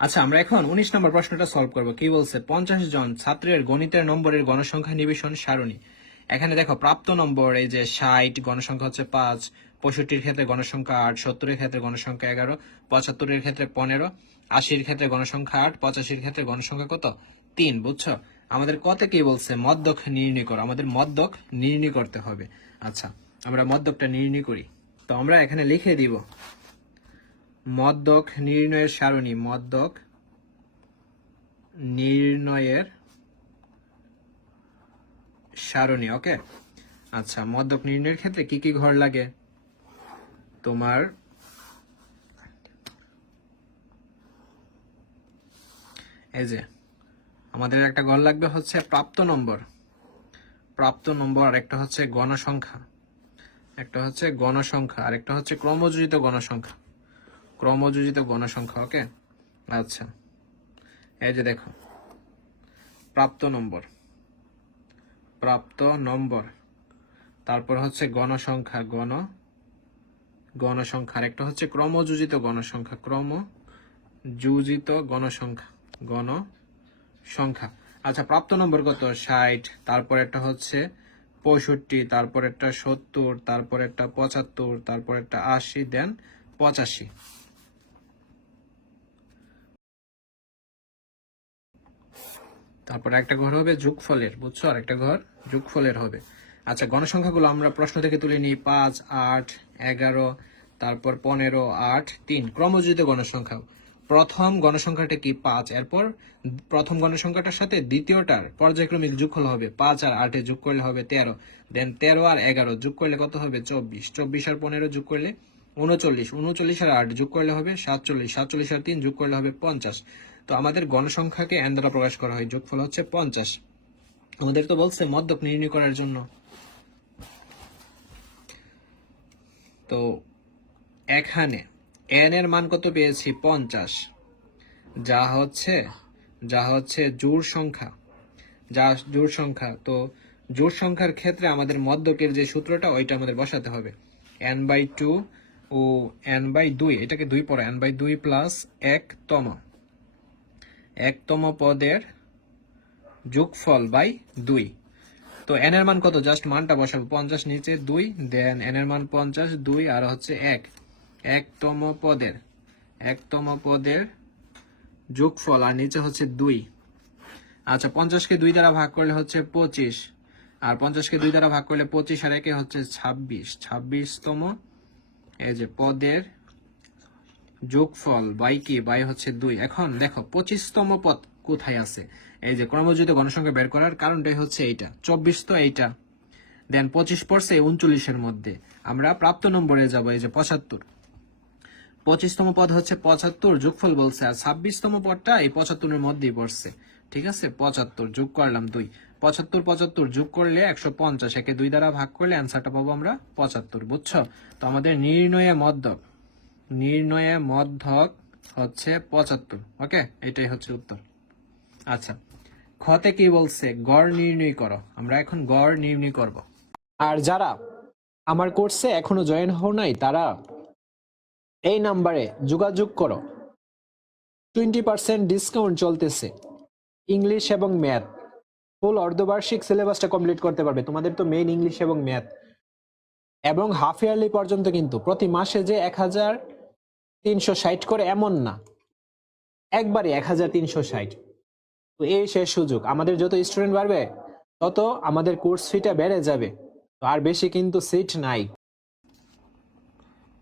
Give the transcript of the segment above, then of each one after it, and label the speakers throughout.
Speaker 1: আচ্ছা আমরা এখন উনিশ নম্বর প্রশ্নটা সলভ করব। কি বলছে? পঞ্চাশ জন ছাত্রের গণিতের নম্বরের গণসংখ্যা নিবেশন সারণী। এখানে দেখো, প্রাপ্ত নম্বর, এই যে ষাট, গণসংখ্যা হচ্ছে পাঁচ, পঁয়ষট্টির ক্ষেত্রে গণসংখ্যা আট, সত্তরের ক্ষেত্রে গণসংখ্যা এগারো, পঁচাত্তরের ক্ষেত্রে পনেরো, আশির ক্ষেত্রে গণসংখ্যা আট, পঁচাশির ক্ষেত্রে গণসংখ্যা কত? তিন, বুঝছ? আমাদের কত কি বলছে? মদ্যক নির্ণয় করো, আমাদের মদ্যক নির্ণয় করতে হবে। আচ্ছা আমরা মদ্যকটা নির্ণয় করি। তো আমরা এখানে লিখে দিব মদ্যক নির্ণয়ের সারণী, মদ্যক নির্ণয়ের সারণী, ওকে? আচ্ছা মদ্যক নির্ণয়ের ক্ষেত্রে কি কি ঘর লাগে? তোমার এই যে, আমাদের একটা ঘর লাগবে হচ্ছে প্রাপ্ত নম্বর। প্রাপ্ত নম্বর আর একটা হচ্ছে গণসংখ্যা। একটা হচ্ছে গণসংখ্যা আর একটা হচ্ছে ক্রমযোজিত গণসংখ্যা। ক্রমযোজিত গণসংখ্যা, ওকে? আচ্ছা। এই যে দেখো, প্রাপ্ত নম্বর। প্রাপ্ত নম্বর। তারপর হচ্ছে গণসংখ্যা, গণ গণসংখ্যা আর একটা হচ্ছে ক্রমযোজিত গণসংখ্যা ক্রম যোজিত গণসংখ্যা। গণ সংখ্যা আচ্ছা প্রাপ্ত নম্বর কত? ষাট, তারপর একটা হচ্ছে পঁয়ষট্টি, তারপর একটা সত্তর, তারপর একটা পঁচাত্তর, তারপর একটা আশি, দেন পঁচাশি। তারপর একটা ঘর হবে যোগফলের, বুঝছ? আর একটা ঘর যোগফলের হবে। আচ্ছা গণসংখ্যাগুলো আমরা প্রশ্ন থেকে তুলে নিই। পাঁচ, আট, এগারো, তারপর পনেরো, আট, তিন। ক্রমযোজিত গণসংখ্যা। প্রথম গণসংখ্যাটা কি? পাঁচ। এরপর প্রথম গণসংখ্যাটার সাথে দ্বিতীয়টার পর্যায়ক্রমিক যোগফল হবে পাঁচ আর আটে যোগ করলে হবে তেরো। দেন তেরো আর এগারো যোগ করলে কত হবে? চব্বিশ। চব্বিশ আর পনেরো যোগ করলে উনচল্লিশ। উনচল্লিশ আর আট যোগ করলে হবে সাতচল্লিশ। সাতচল্লিশ আর তিন যোগ করলে হবে পঞ্চাশ। তো আমাদের গণসংখ্যাকে এন দ্বারা প্রকাশ করা হয়, যোগফল হচ্ছে পঞ্চাশ। আমাদের তো বলছে মদ্যপ নির্ণয় করার জন্য। তো এখানে এন এর মান কত পেয়েছি? পঞ্চাশ। যা হচ্ছে যা হচ্ছে জোড় সংখ্যা। যা জোড় সংখ্যা, তো জোড় সংখ্যার ক্ষেত্রে আমাদের মদ্যকের যে সূত্রটা, ওইটা আমাদের বসাতে হবে। এন বাই টু ও এন বাই দুই, এটাকে দুই পরে এন বাই দুই প্লাস এক একতম একতম পদের যোগফল বাই দুই। তো এন মান কত? জাস্ট মানটা বসাবো। পঞ্চাশ নিচে দুই দেন এন মান পঞ্চাশ, দুই, আর হচ্ছে এক। একতম পদের একতম পদের যোগফল, আর নিচে হচ্ছে দুই। আচ্ছা পঞ্চাশকে দুই দ্বারা ভাগ করলে হচ্ছে পঁচিশ। আর পঞ্চাশকে দুই দ্বারা ভাগ করলে পঁচিশ, আর একে হচ্ছে ছাব্বিশ। ছাব্বিশতম, এই যে পদের যোগফল বাই কি, বাই হচ্ছে দুই। এখন দেখো, পঁচিশতম পদ কোথায় আছে? এই যে ক্রমযোজিত গণসংখ্যা বের করার কারণটাই হচ্ছে এইটা। চব্বিশ তো এইটা। দেন পঁচিশ পড়ছে উনচল্লিশের মধ্যে। আমরা প্রাপ্ত নম্বরে যাব, এই যে পঁচাত্তর। পঁচিশতম পদ হচ্ছে পঁচাত্তর, যোগফল বলছে, আর ছাব্বিশতম পদটা এই পঁচাত্তরের মধ্যেই পড়ছে। ঠিক আছে? পঁচাত্তর যোগ করলাম দুই। পঁচাত্তর পঁচাত্তর যোগ করলে একশো পঞ্চাশ। একে দুই দ্বারা ভাগ করলে অ্যান্সারটা পাবো আমরা পঁচাত্তর, বুঝছ? তো আমাদের নির্ণয়ে মধ্যক নির্ণয়ে মধ্যক হচ্ছে পঁচাত্তর। ওকে এটাই হচ্ছে উত্তর। আচ্ছা খতে কি বলছে? গড় নির্ণয় করো। আমরা এখন গড় নির্ণয় করব।
Speaker 2: আর যারা আমার কোর্সে এখনও জয়েন হও নাই, তারা এই নাম্বারে যোগাযোগ করো। টোয়েন্টি পার্সেন্ট ডিসকাউন্ট চলতেছে। ইংলিশ এবং ম্যাথ ফুল অর্ধবার্ষিক সিলেবাসটা কমপ্লিট করতে পারবে। তোমাদের তো মেইন ইংলিশ এবং ম্যাথ এবং হাফ ইয়ারলি পর্যন্ত কিন্তু প্রতি মাসে যে এক হাজার তিনশো ষাট করে এমন না। একবারে এক হাজার তিনশো ষাট। তো এই শেষ সুযোগ। আমাদের যত স্টুডেন্ট বাড়বে, তত আমাদের কোর্স ফিটা বেড়ে যাবে। তো আর বেশি কিন্তু সিট নাই।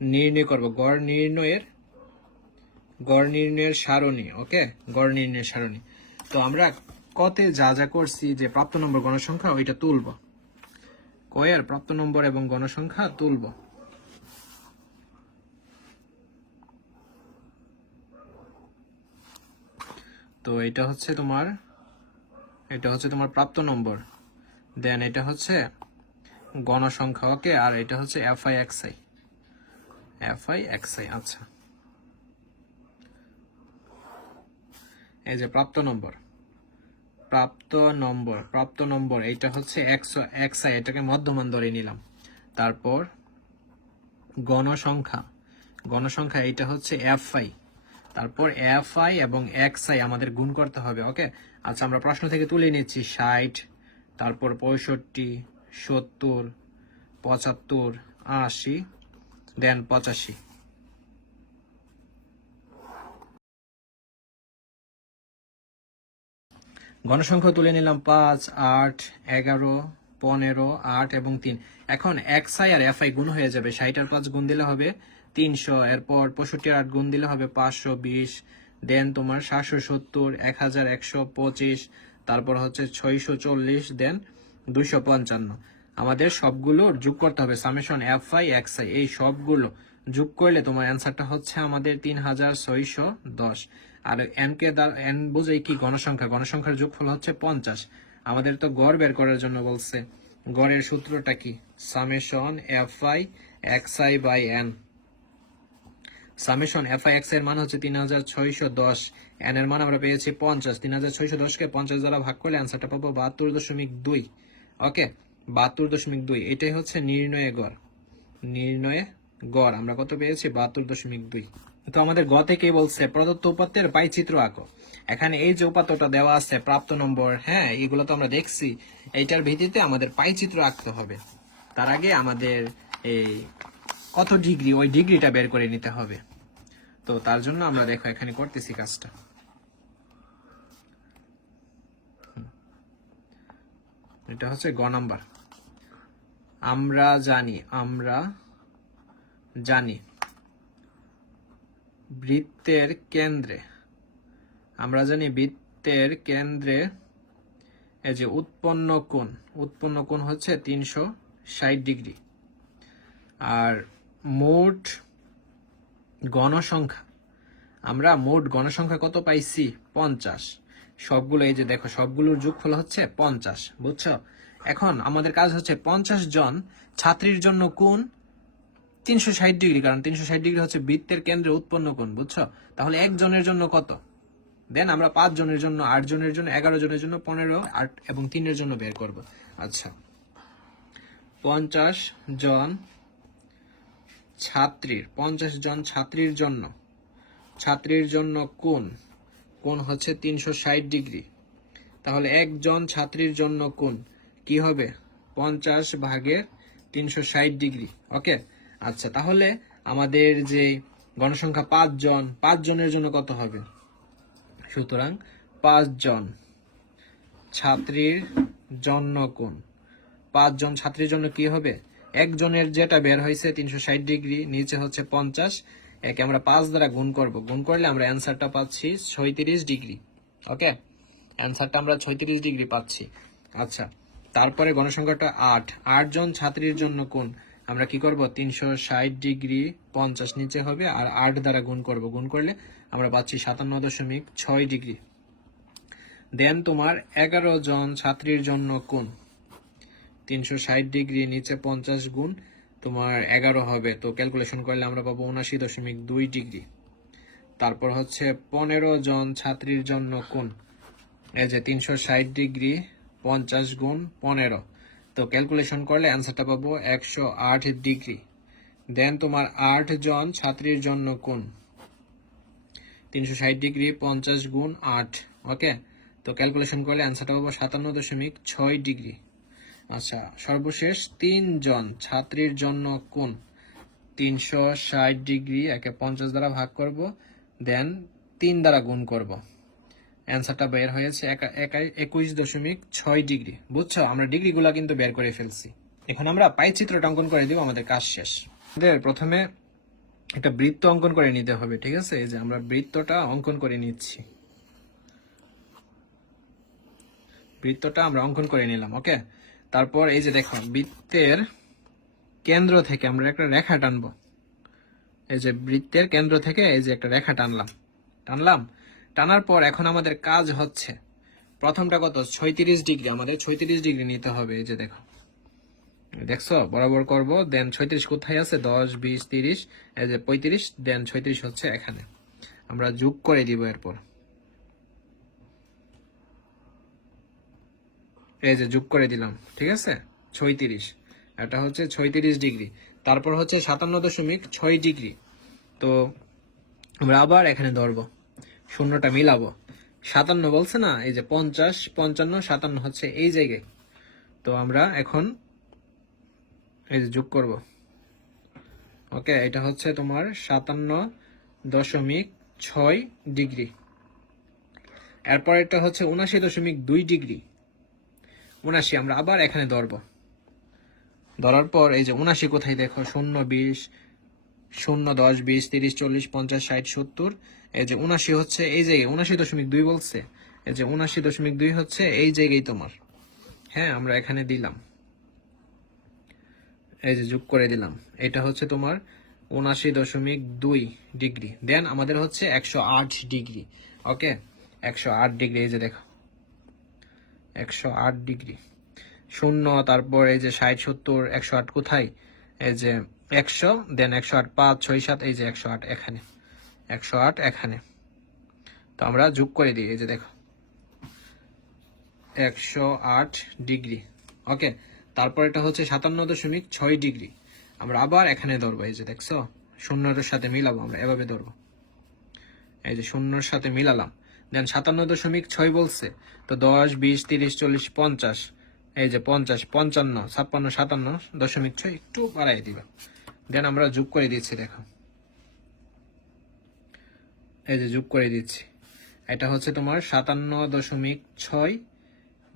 Speaker 1: নির্ণয় করব। গড় নির্ণয়ের গড় নির্ণয়ের সারণী ওকে গড় নির্ণয়ের সারণী। তো আমরা কতে যা যা করছি, যে প্রাপ্ত নম্বর গণসংখ্যা, ওইটা তুলব। কয়ের প্রাপ্ত নম্বর এবং গণসংখ্যা তুলব। তো এটা হচ্ছে তোমার, এটা হচ্ছে তোমার প্রাপ্ত নম্বর। দেন এটা হচ্ছে গণসংখ্যা ওকে আর এটা হচ্ছে F I X I F I X I আচ্ছা। এই যে প্রাপ্ত নম্বর। প্রাপ্ত নম্বর প্রাপ্ত নম্বর, এইটা হচ্ছে একশো এক্স আই এটাকে মধ্যমান ধরে নিলাম। তারপর গণসংখ্যা। গণসংখ্যা, এইটা হচ্ছে এফ আই তারপর এফ আই এবং এক্স আই আমাদের গুণ করতে হবে ওকে আচ্ছা আমরা প্রশ্ন থেকে তুলে নিচ্ছি, ষাট, তারপর পঁয়ষট্টি, সত্তর, পঁচাত্তর, আশি দেন পঁচাশি। গণসংখ্যা তুলে নিলাম পাঁচ, আট, এগারো, পনেরো, আট এবং তিন। এখন এক্স আই আর এফ আই গুণ হয়ে যাবে, ষাট আর পাঁচ গুণ দিলে হবে তিনশো, এরপর পঁয়ষট্টি আট গুণ দিলে হবে পাঁচশো বিশ। দেন তোমার সাতশো সত্তর, এক হাজার একশো পঁচিশ, তারপর হচ্ছে ছয়শো চল্লিশ দেন দুইশো পঞ্চান্ন। আমাদের সবগুলোর যোগ করতে হবে summation F I X I এই সবগুলো যোগ করলে তোমার অ্যান্সারটা হচ্ছে আমাদের তিন হাজার ছয়শো দশ। আর এন কে এন বোঝাই কি গণসংখ্যা? গণসংখ্যার যোগফল হচ্ছে পঞ্চাশ। আমাদের তো গড় বের করার জন্য বলছে। গড়ের সূত্রটা কি? Summation F I X I by N summation F I এক্সের মান হচ্ছে তিন হাজার ছয়শো দশ। এন এর মান আমরা পেয়েছি পঞ্চাশ। তিন হাজার ছয়শো দশকে পঞ্চাশ দ্বারা ভাগ করলে অ্যান্সারটা পাবো বাহাত্তর দশমিক দুই। ওকে বাহাত্তর দশমিক দুই। এটাই হচ্ছে নির্ণয়ে গড়। নির্ণয়ে গড়। আমরা কত পেয়েছি? বাহাত্তর দশমিক দুই। তো আমাদের গ থেকে বলছে, প্রদত্ত উপাত্তের পাইচিত্র আঁকো। এখানে এই যে উপাত্তটা দেওয়া আছে, প্রাপ্ত নম্বর হ্যাঁ এগুলো তো আমরা দেখছি। এইটার ভিত্তিতে আমাদের পাইচিত্র আঁকতে হবে। তার আগে আমাদের এই কত ডিগ্রি, ওই ডিগ্রিটা বের করে নিতে হবে। তো তার জন্য আমরা দেখো এখানে করতেছি কাজটা। এটা হচ্ছে গ নাম্বার। আমরা জানি আমরা জানি বৃত্তের কেন্দ্রে, আমরা জানি বৃত্তের কেন্দ্রে এই যে উৎপন্ন কোণ উৎপন্ন কোণ হচ্ছে তিনশো ষাট ডিগ্রি। আর মোট গণসংখ্যা। আমরা মোট গণসংখ্যা কত পাইছি? পঞ্চাশ। সবগুলো এই যে দেখো, সবগুলোর যোগফল হচ্ছে পঞ্চাশ, বুঝছ? এখন আমাদের কাজ হচ্ছে পঞ্চাশ জন ছাত্রীর জন্য কোন তিনশো ষাট ডিগ্রি, কারণ তিনশো ষাট ডিগ্রি হচ্ছে বৃত্তের কেন্দ্রে উৎপন্ন কোণ, বুঝছ? তাহলে একজনের জন্য কত? দেন আমরা পাঁচ জনের জন্য, আট জনের জন্য, এগারো জনের জন্য, পনেরো, আট এবং তিনের জন্য বের করব। আচ্ছা। পঞ্চাশ জন ছাত্রীর, পঞ্চাশ জন ছাত্রীর জন্য। ছাত্রীর জন্য কোন কোন হচ্ছে তিনশো ষাট ডিগ্রি। তাহলে একজন ছাত্রীর জন্য কোন কি হবে? পঞ্চাশ ভাগের তিনশো ষাট ডিগ্রি। ওকে? আচ্ছা তাহলে আমাদের যে গণসংখ্যা পাঁচ জন, পাঁচ জনের জন্য কত হবে? সুতরাং পাঁচজন ছাত্রীর জন্য কোন পাঁচজন ছাত্রীর জন্য কি হবে? একজনের যেটা বের হয়েছে তিনশো ষাট ডিগ্রি, নিচে হচ্ছে পঞ্চাশ। একে আমরা পাঁচ দ্বারা গুণ করব। গুণ করলে আমরা অ্যান্সারটা পাচ্ছি ছয়ত্রিশ ডিগ্রি। ওকে? অ্যান্সারটা আমরা ছয়ত্রিশ ডিগ্রি পাচ্ছি। আচ্ছা তারপরে গণসংখ্যাটা আট। আট জন ছাত্রীর জন্য কোন? আমরা কি করব? তিনশো ষাট ডিগ্রি পঞ্চাশ নিচে হবে আর আট দ্বারা গুণ করব। গুণ করলে আমরা পাচ্ছি সাতান্ন দশমিক ছয় ডিগ্রি। দেন তোমার এগারো জন ছাত্রীর জন্য কোন? তিনশো ষাট ডিগ্রি নিচে পঞ্চাশ গুণ, তোমার এগারো হবে। তো ক্যালকুলেশন করলে আমরা পাবো উনাশি দশমিক দুই ডিগ্রি। তারপর হচ্ছে পনেরো জন ছাত্রীর জন্য কোন এই যে তিনশো ষাট ডিগ্রি পঞ্চাশ গুণ পনেরো। তো ক্যালকুলেশন করলে অ্যান্সারটা পাবো একশো আট ডিগ্রি। দেন তোমার আট জন ছাত্রীর জন্য কোন তিনশো ষাট ডিগ্রি পঞ্চাশ গুণ আট। ওকে তো ক্যালকুলেশন করলে অ্যান্সারটা পাবো সাতান্ন দশমিক ছয় ডিগ্রি। আচ্ছা সর্বশেষ তিনজন ছাত্রীর জন্য কোন তিনশো ষাট ডিগ্রি একে পঞ্চাশ দ্বারা ভাগ করব, দেন তিন দ্বারা গুণ করব। অ্যান্সারটা বের হয়েছে একা- একা- একুশ দশমিক ছয় ডিগ্রি। বুঝছ? আমরা ডিগ্রিগুলো কিন্তু বের করে ফেলছি। এখন আমরা পাই চিত্রটা অঙ্কন করে দিব, আমাদের কাজ শেষ। প্রথমে একটা বৃত্ত অঙ্কন করে নিতে হবে, ঠিক আছে? যে আমরা বৃত্তটা অঙ্কন করে নিচ্ছি। বৃত্তটা আমরা অঙ্কন করে নিলাম, ওকে? তারপর এই যে দেখো বৃত্তের কেন্দ্র থেকে আমরা একটা রেখা টানবো। এই যে বৃত্তের কেন্দ্র থেকে এই যে একটা রেখা টানলাম। টানলাম। টানার পর এখন আমাদের কাজ হচ্ছে, প্রথমটা কত? ছয়ত্রিশ ডিগ্রি। আমাদের ছয়ত্রিশ ডিগ্রি নিতে হবে। এই যে দেখো। দেখছ? বরাবর করব। দেন ছয়ত্রিশ কোথায় আছে? দশ, বিশ, তিরিশ। এই যে পঁয়ত্রিশ, দেন ছয়ত্রিশ হচ্ছে এখানে। আমরা যোগ করে দিব এরপর। এই যে যোগ করে দিলাম, ঠিক আছে? ছয়ত্রিশ। এটা হচ্ছে ছয়ত্রিশ ডিগ্রি। তারপর হচ্ছে সাতান্ন দশমিক ছয় ডিগ্রি। তো আমরা আবার এখানে ধরবো, শূন্যটা মিলাবো। সাতান্ন বলছে না? এই যে পঞ্চাশ, পঞ্চান্ন, সাতান্ন হচ্ছে এই জায়গায়। তো আমরা এখন এই যে যোগ করব। ওকে, এটা হচ্ছে তোমার সাতান্ন দশমিক ছয় ডিগ্রি। এরপর এটা হচ্ছে উনাশি দশমিক দুই ডিগ্রি। উনাশি আমরা আবার এখানে ধরবো। ধরার পর এই যে উনাশি কোথায় দেখো? শূন্য, বিশ, শূন্য, দশ, বিশ, তিরিশ, চল্লিশ, পঞ্চাশ, ষাট, সত্তর। এই যে উনাশি হচ্ছে এই জায়গায়। উনাশি দশমিক দুই বলছে। এই যে উনাশি দশমিক দুই হচ্ছে এই জায়গায় তোমার। হ্যাঁ আমরা এখানে দিলাম। এই যে যোগ করে দিলাম। এটা হচ্ছে তোমার উনাশি দশমিক দুই ডিগ্রি। দেন আমাদের হচ্ছে একশো আট ডিগ্রি। ওকে? একশো আট ডিগ্রি, এই যে দেখো। একশো আট ডিগ্রি। শূন্য, তারপর এই যে ষাট সত্তর, একশো আট কোথায়? এই যে একশো দেন একশো আট পাঁচ, ছয় সাত, এই যে একশো আট এখানে। একশো আট এখানে। তো আমরা যোগ করে দিই, এই যে দেখো। একশো আট ডিগ্রি। ওকে, তারপর এটা হচ্ছে সাতান্ন দশমিক ছয় ডিগ্রি। আমরা আবার এখানে ধরবো, এই যে দেখছ? শূন্যটার সাথে মিলাবো, আমরা এভাবে ধরবো। এই যে শূন্যর সাথে মিলালাম। দেন সাতান্ন দশমিক ছয় বলছে। তো দশ, বিশ, তিরিশ, চল্লিশ, পঞ্চাশ। এই যে পঞ্চাশ, পঞ্চান্ন, ছাপ্পান্ন, সাতান্ন দশমিক ছয়, একটু বাড়াই দিবা। দেন আমরা যোগ করে দিচ্ছি, দেখো। এই যে যোগ করে দিচ্ছি। এটা হচ্ছে তোমার সাতান্ন দশমিক ছয়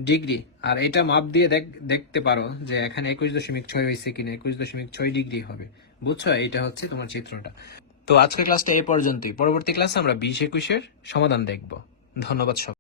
Speaker 1: ডিগ্রি। আর এটা মাপ দিয়ে দেখ- দেখতে পারো যে এখানে একুশ দশমিক ছয় হয়েছে কিনা, একুশ দশমিক ছয় ডিগ্রি হবে। বুঝছ? এটা হচ্ছে তোমার চিত্রটা। তো আজকের ক্লাসটা এ পর্যন্তই। পরবর্তী ক্লাসে আমরা বিশ একুশের সমাধান দেখব। ধন্যবাদ সব